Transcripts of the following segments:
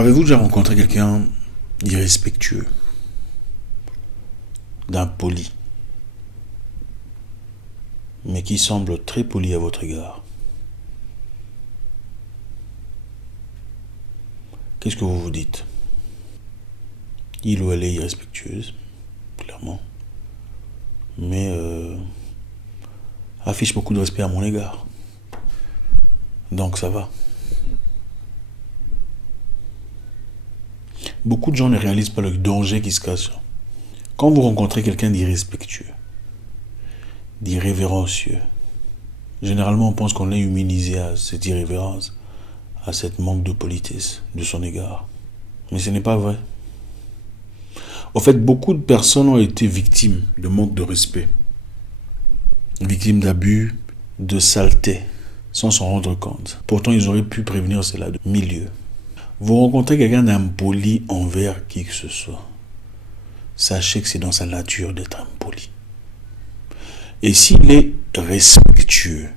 Avez-vous déjà rencontré quelqu'un d'irrespectueux, d'impoli, mais qui semble très poli à votre égard? Qu'est-ce que vous vous dites? Il ou elle est irrespectueuse, clairement, mais affiche beaucoup de respect à mon égard. Donc ça va. Beaucoup de gens ne réalisent pas le danger qui se cache. Quand vous rencontrez quelqu'un d'irrespectueux, d'irrévérencieux, généralement on pense qu'on est immunisé à cette irrévérence, à cette manque de politesse de son égard. Mais ce n'est pas vrai. En fait, beaucoup de personnes ont été victimes de manque de respect, victimes d'abus, de saleté, sans s'en rendre compte. Pourtant, ils auraient pu prévenir cela de milieu. Vous rencontrez quelqu'un d'impoli envers qui que ce soit. Sachez que c'est dans sa nature d'être impoli. Et s'il est respectueux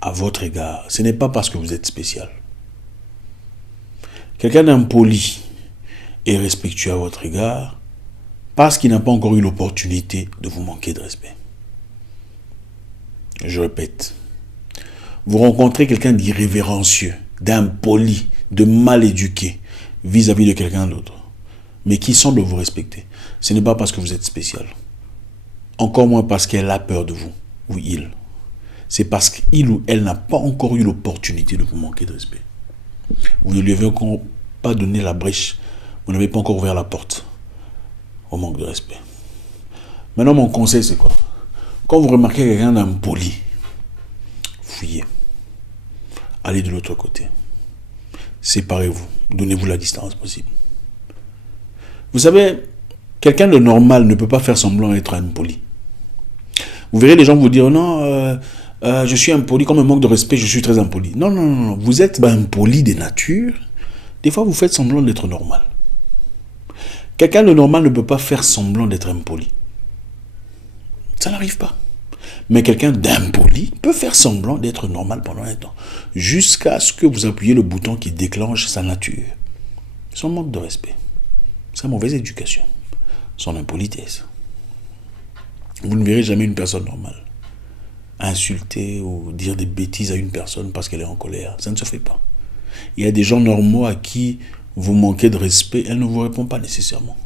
à votre égard, ce n'est pas parce que vous êtes spécial. Quelqu'un d'impoli et respectueux à votre égard parce qu'il n'a pas encore eu l'opportunité de vous manquer de respect. Je répète. Vous rencontrez quelqu'un d'irrévérencieux, d'impoli, de mal éduqué vis-à-vis de quelqu'un d'autre, mais qui semble vous respecter. Ce n'est pas parce que vous êtes spécial. Encore moins parce qu'elle a peur de vous, ou il. C'est parce qu'il ou elle n'a pas encore eu l'opportunité de vous manquer de respect. Vous ne lui avez encore pas donné la brèche. Vous n'avez pas encore ouvert la porte au manque de respect. Maintenant, mon conseil, c'est quoi? Quand vous remarquez quelqu'un d'impoli, fuyez. Allez de l'autre côté. Séparez-vous. Donnez-vous la distance possible. Vous savez, quelqu'un de normal ne peut pas faire semblant d'être impoli. Vous verrez les gens vous dire, non, je suis impoli, comme un manque de respect, je suis très impoli. Non, non, non, vous êtes impoli de nature. Des fois, vous faites semblant d'être normal. Quelqu'un de normal ne peut pas faire semblant d'être impoli. Ça n'arrive pas. Mais quelqu'un d'impoli peut faire semblant d'être normal pendant un temps, jusqu'à ce que vous appuyez le bouton qui déclenche sa nature. Son manque de respect, sa mauvaise éducation, son impolitesse. Vous ne verrez jamais une personne normale insulter ou dire des bêtises à une personne parce qu'elle est en colère. Ça ne se fait pas. Il y a des gens normaux à qui vous manquez de respect, elle ne vous répond pas nécessairement.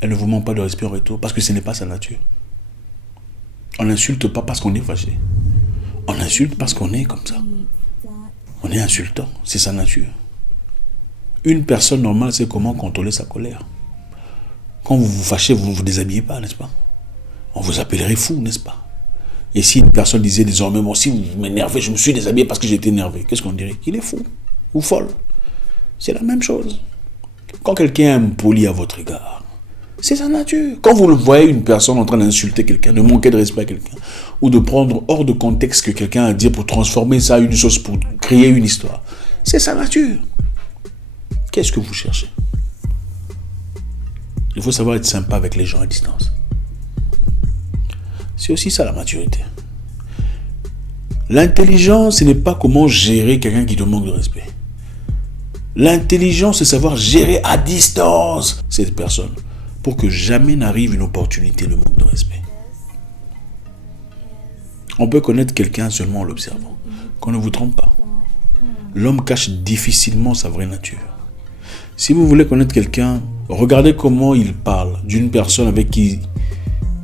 Elle ne vous manque pas de respect en retour parce que ce n'est pas sa nature. On n'insulte pas parce qu'on est fâché. On insulte parce qu'on est comme ça. On est insultant, c'est sa nature. Une personne normale sait comment contrôler sa colère. Quand vous vous fâchez, vous ne vous déshabillez pas, n'est-ce pas? On vous appellerait fou, n'est-ce pas? Et si une personne disait désormais, moi aussi vous m'énervez, je me suis déshabillé parce que j'étais énervé, qu'est-ce qu'on dirait? Qu'il est fou ou folle. C'est la même chose. Quand quelqu'un est impoli à votre égard, c'est sa nature. Quand vous le voyez, une personne en train d'insulter quelqu'un, de manquer de respect à quelqu'un, ou de prendre hors de contexte ce que quelqu'un a dit pour transformer ça en une chose, pour créer une histoire, c'est sa nature. Qu'est-ce que vous cherchez? Il faut savoir être sympa avec les gens à distance. C'est aussi ça la maturité. L'intelligence, ce n'est pas comment gérer quelqu'un qui te manque de respect. L'intelligence, c'est savoir gérer à distance cette personne pour que jamais n'arrive une opportunité de manque de respect. On peut connaître quelqu'un seulement en l'observant. Qu'on ne vous trompe pas. L'homme cache difficilement sa vraie nature. Si vous voulez connaître quelqu'un, regardez comment il parle d'une personne avec qui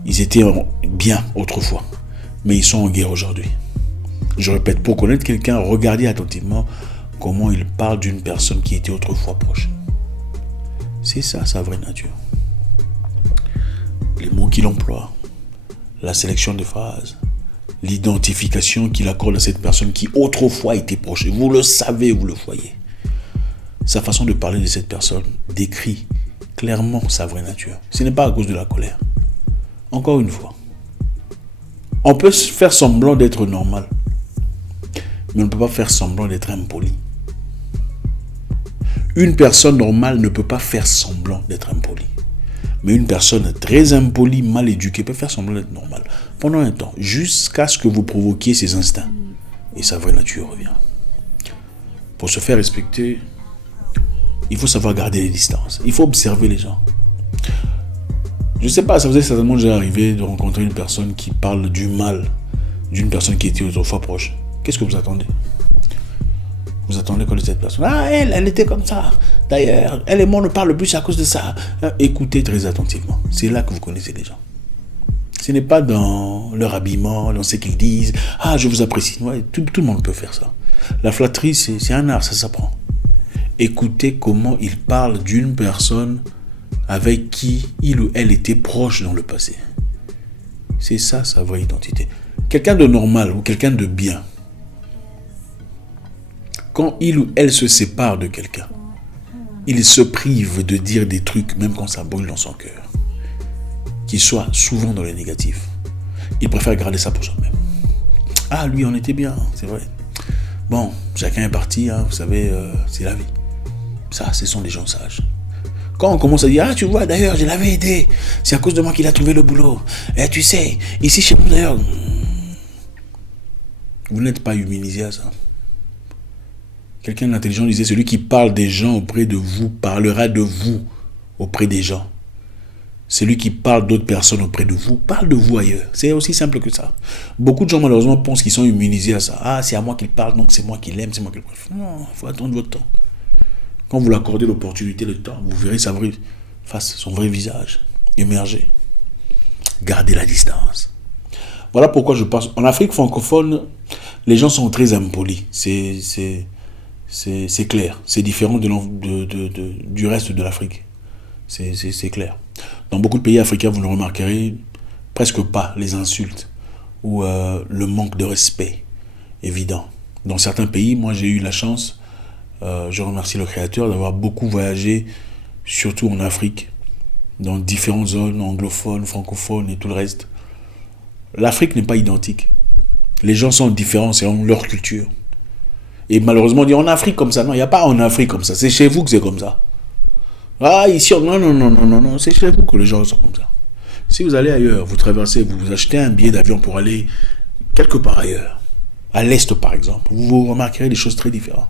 ils étaient bien autrefois, mais ils sont en guerre aujourd'hui. Je répète, pour connaître quelqu'un, regardez attentivement comment il parle d'une personne qui était autrefois proche. C'est ça sa vraie nature. Les mots qu'il emploie, la sélection des phrases, l'identification qu'il accorde à cette personne qui autrefois était proche. Vous le savez, vous le voyez. Sa façon de parler de cette personne décrit clairement sa vraie nature. Ce n'est pas à cause de la colère. Encore une fois, on peut faire semblant d'être normal, mais on ne peut pas faire semblant d'être impoli. Une personne normale ne peut pas faire semblant d'être impolie. Mais une personne très impolie, mal éduquée, peut faire semblant d'être normale pendant un temps, jusqu'à ce que vous provoquiez ses instincts. Et sa vraie nature revient. Pour se faire respecter, il faut savoir garder les distances. Il faut observer les gens. Je ne sais pas, ça vous est certainement déjà arrivé de rencontrer une personne qui parle du mal d'une personne qui était autrefois proche. Qu'est-ce que vous attendez? Vous attendez quoi de cette personne? Ah, elle était comme ça. D'ailleurs, elle et moi, on ne parle plus à cause de ça. Écoutez très attentivement. C'est là que vous connaissez les gens. Ce n'est pas dans leur habillement, dans ce qu'ils disent. Ah, je vous apprécie. Ouais, tout le monde peut faire ça. La flatterie, c'est un art, ça s'apprend. Écoutez comment il parle d'une personne avec qui il ou elle était proche dans le passé. C'est ça, sa vraie identité. Quelqu'un de normal ou quelqu'un de bien, quand il ou elle se sépare de quelqu'un, il se prive de dire des trucs, même quand ça brûle dans son cœur, qui soient souvent dans le négatif. Il préfère garder ça pour soi-même. Ah, lui, on était bien, c'est vrai. Bon, chacun est parti, hein, vous savez, c'est la vie. Ça, ce sont des gens sages. Quand on commence à dire, ah, tu vois, d'ailleurs, je l'avais aidé. C'est à cause de moi qu'il a trouvé le boulot. Et tu sais, ici chez nous, d'ailleurs, vous n'êtes pas humanisé à ça. Quelqu'un d'intelligent disait, celui qui parle des gens auprès de vous parlera de vous auprès des gens. Celui qui parle d'autres personnes auprès de vous parle de vous ailleurs. C'est aussi simple que ça. Beaucoup de gens, malheureusement, pensent qu'ils sont immunisés à ça. Ah, c'est à moi qu'il parle, donc c'est moi qui l'aime, c'est moi qui le préfère. Non, il faut attendre votre temps. Quand vous l'accordez l'opportunité, le temps, vous verrez sa vraie face, son vrai visage émerger. Gardez la distance. Voilà pourquoi je pense. En Afrique francophone, les gens sont très impolis. C'est clair. C'est différent du reste de l'Afrique. C'est clair. Dans beaucoup de pays africains, vous ne remarquerez presque pas les insultes ou le manque de respect évident. Dans certains pays, moi j'ai eu la chance, je remercie le Créateur, d'avoir beaucoup voyagé, surtout en Afrique, dans différentes zones anglophones, francophones et tout le reste. L'Afrique n'est pas identique. Les gens sont différents selon leur culture. Et malheureusement, on dit en Afrique comme ça. Non, il n'y a pas en Afrique comme ça. C'est chez vous que c'est comme ça. Ah, ici, non, c'est chez vous que les gens sont comme ça. Si vous allez ailleurs, vous traversez, vous achetez un billet d'avion pour aller quelque part ailleurs, à l'Est par exemple, vous remarquerez des choses très différentes.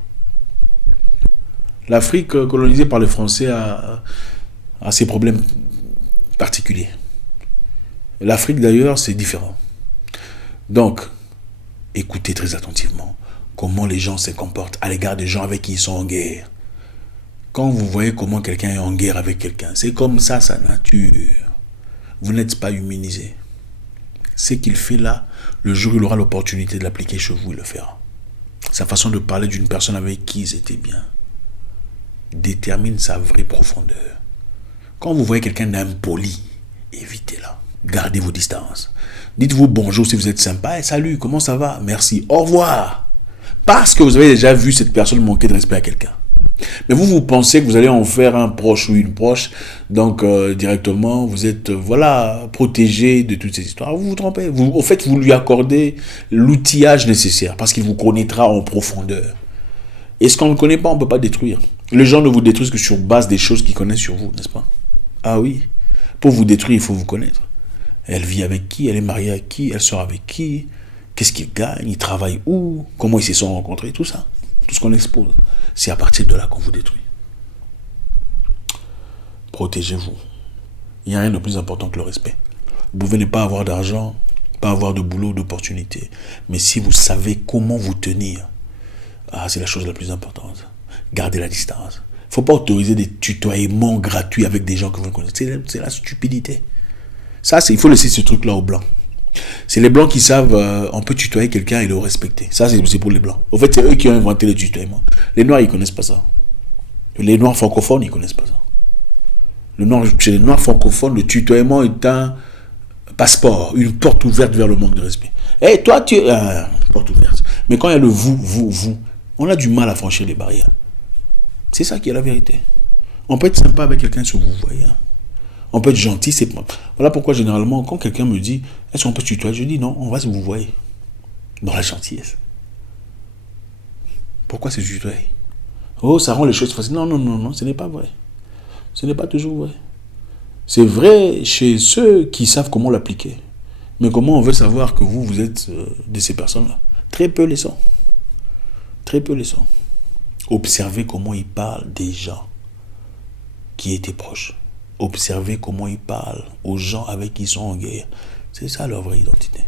L'Afrique colonisée par les Français a ses problèmes particuliers. L'Afrique d'ailleurs, c'est différent. Donc, écoutez très attentivement comment les gens se comportent à l'égard des gens avec qui ils sont en guerre. Quand vous voyez comment quelqu'un est en guerre avec quelqu'un, c'est comme ça sa nature. Vous n'êtes pas humanisé. Ce qu'il fait là, le jour où il aura l'opportunité de l'appliquer chez vous, il le fera. Sa façon de parler d'une personne avec qui ils étaient bien détermine sa vraie profondeur. Quand vous voyez quelqu'un d'impoli, évitez-la. Gardez vos distances. Dites-vous bonjour si vous êtes sympa. Et salut, comment ça va? Merci, au revoir. Parce que vous avez déjà vu cette personne manquer de respect à quelqu'un. Mais vous pensez que vous allez en faire un proche ou une proche, donc directement, vous êtes protégé de toutes ces histoires. Vous vous trompez. Au fait, vous lui accordez l'outillage nécessaire parce qu'il vous connaîtra en profondeur. Et ce qu'on ne connaît pas, on ne peut pas détruire. Les gens ne vous détruisent que sur base des choses qu'ils connaissent sur vous, n'est-ce pas? Ah oui. Pour vous détruire, il faut vous connaître. Elle vit avec qui? Elle est mariée avec qui? Elle sort avec qui? Qu'est-ce qu'ils gagnent? Ils travaillent où? Comment ils se sont rencontrés? Tout ça. Tout ce qu'on expose. C'est à partir de là qu'on vous détruit. Protégez-vous. Il n'y a rien de plus important que le respect. Vous pouvez ne pas avoir d'argent, pas avoir de boulot, d'opportunité. Mais si vous savez comment vous tenir, c'est la chose la plus importante. Gardez la distance. Il ne faut pas autoriser des tutoiements gratuits avec des gens que vous ne connaissez. C'est la stupidité. Ça, il faut laisser ce truc-là aux Blancs. C'est les Blancs qui savent, on peut tutoyer quelqu'un et le respecter. Ça, c'est pour les Blancs. Au fait, c'est eux qui ont inventé le tutoiement. Les Noirs, ils ne connaissent pas ça. Les Noirs francophones, ils ne connaissent pas ça. Chez les Noirs francophones, le tutoiement est un passeport, une porte ouverte vers le manque de respect. Et toi, tu es... porte ouverte. Mais quand il y a le vous, on a du mal à franchir les barrières. C'est ça qui est la vérité. On peut être sympa avec quelqu'un si vous voyez. On peut être gentil, c'est pas. Voilà pourquoi généralement, quand quelqu'un me dit est-ce qu'on peut tutoyer, je dis non, on va se vous voyez. Dans la gentillesse. Pourquoi c'est tutoyer? Oh, ça rend les choses faciles. Non, ce n'est pas vrai. Ce n'est pas toujours vrai. C'est vrai chez ceux qui savent comment l'appliquer. Mais comment on veut savoir que vous êtes de ces personnes-là? Très peu les sont. Très peu les sont. Observez comment ils parlent des gens. qui étaient proches. Observez comment ils parlent aux gens avec qui ils sont en guerre. C'est ça leur vraie identité.